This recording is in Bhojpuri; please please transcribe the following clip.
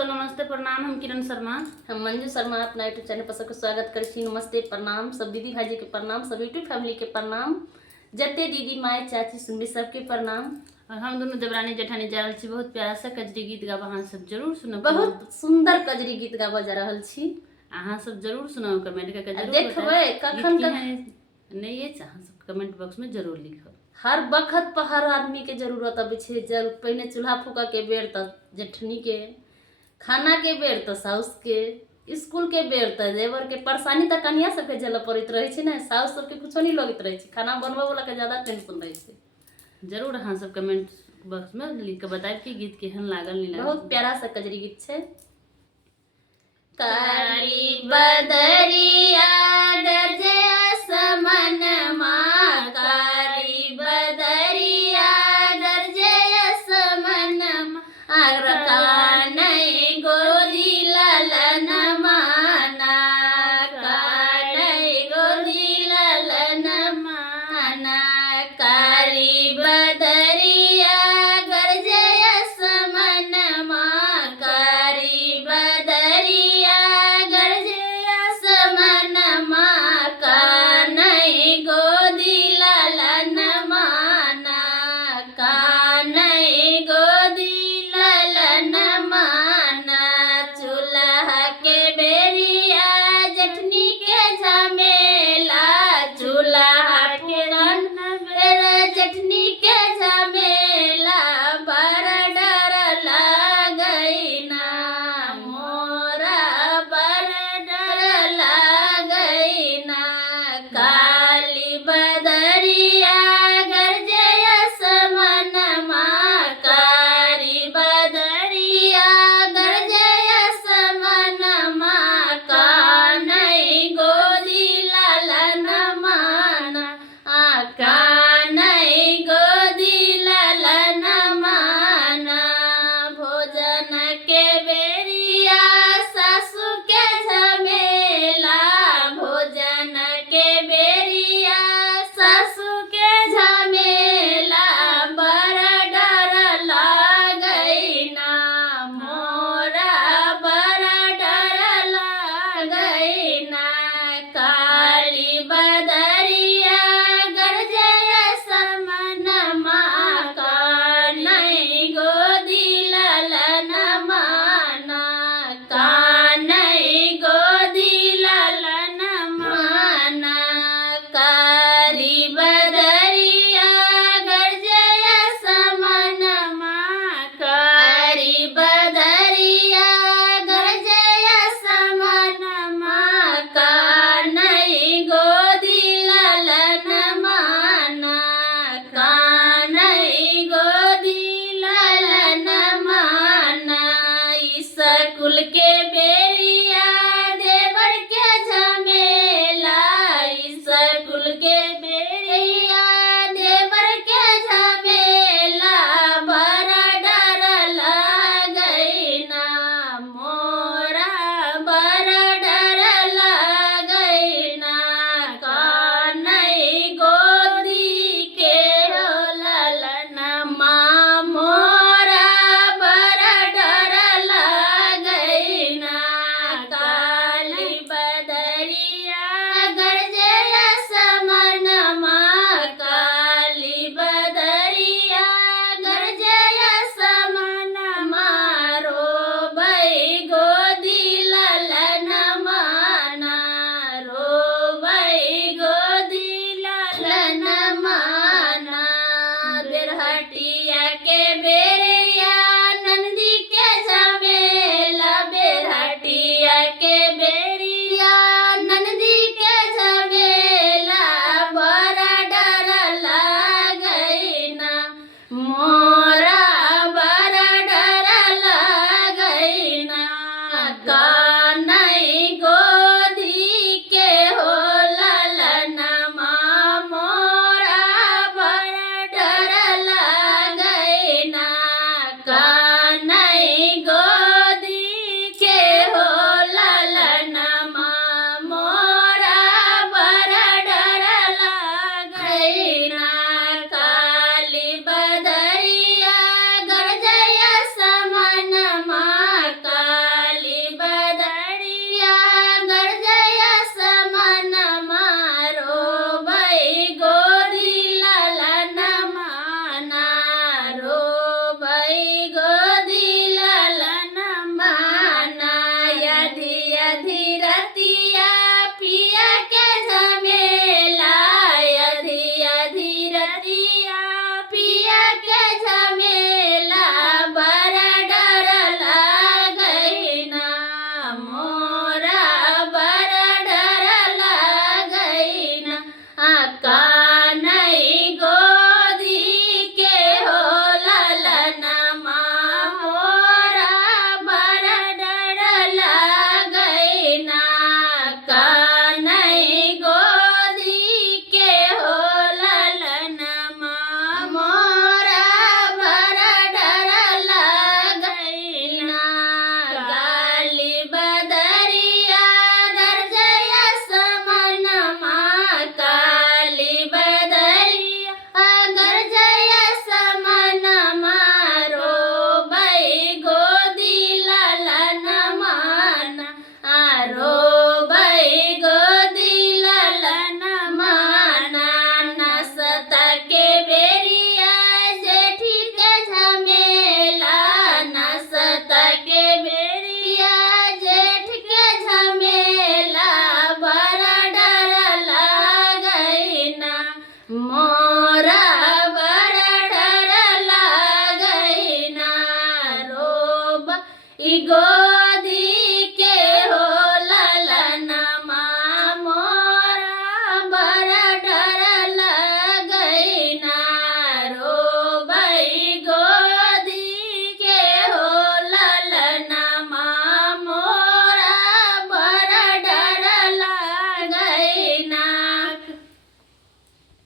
तो नमस्ते प्रणाम। हम किरण शर्मा, हम मंजू शर्मा अपना यूट्यूब चैनल पर सबको स्वागत करै छी। नमस्ते प्रणाम सब दीदी भाई के प्रणाम, सब यूट्यूब फैमिली के प्रणाम, जते दीदी माय चाची सुनबी सबके प्रणाम। और हम दोनों देवरानी जेठानी जा रहल छी। बहुत प्यारा सा कजरी गीत गाब, अहाँ सब जरूर सुनब। बहुत सुंदर कजरी गीत गाबऽ जा रहल छी, अहाँ सब जरूर सुनब। कमेंट करके जरूर देखबै कखन नहीं है, अहाँ सब कमेंट बॉक्स में जरूर लिखब। हर वक्त पर हर आदमी के जरूरत अब छे। जब पहले चूल्हा फूका के बेर त जेठनी के, खाना के बेर त साउस के, स्कूल के बेर त देवर के, परेशानी त कन्या सबके झेलऽ पड़ैत रहे छै ने। साउस सबके कुछो नहीं लगैत रहे छै, खाना बनबऽ वाला के ज्यादा टेंशन रहे छै। जरूर अहाँ सब कमेंट बॉक्स में लिख के बताएब कि गीत केहन लागल नहीं लागल। बहुत प्यारा सा कजरी गीत छै। कारी बदरिया गरजे असमन माँ, कारी बदरिया गरजे असमन माँ, कानई गोदी ललन माना, कानई गोदी ललन माना, कारी बदरिया गरजे असमन माँ, कारी बदरिया गरजे असमन माँ, कानई गोदी ललन माना, कानई गोदी ललन माना। चूल्हा के बेरिया जठनी के झमेला, चूल्हा के बेर जठनी के झमेला, बड़ डर लागई ना मोरा, बड़ डर लागई ना। काली बदरिया गरजे असमन माँ, कारी बदरिया गरजे असमन माँ, कानई गोदी ललन माना, कानई गोदी ललन माना। भोजन के बेरिया सासु के झमेला, भोजन के बेरिया सासु के झमेला, बड़ डर लागई ना मोरा, बड़ डर लागई ना। काली बदरिया गरजे असमन माँ, कानई गोदी ललन माना, कानई गोदी ललन माना। कारी बदरिया गरजे असमन माँ, कारी बदरिया गरजे असमन माँ, कानई गोदी ललन माना, कानई गोदी ललन माना। स्कूल के बेरिया देवर के झमेला, स्कूल के बेरिया देवर के झमेला, बड़ डर लागई ना मोरा, बड़ डर लागई ना। कानई गोदी के ललन माँ मोरा, बड़ डर लागई ई गो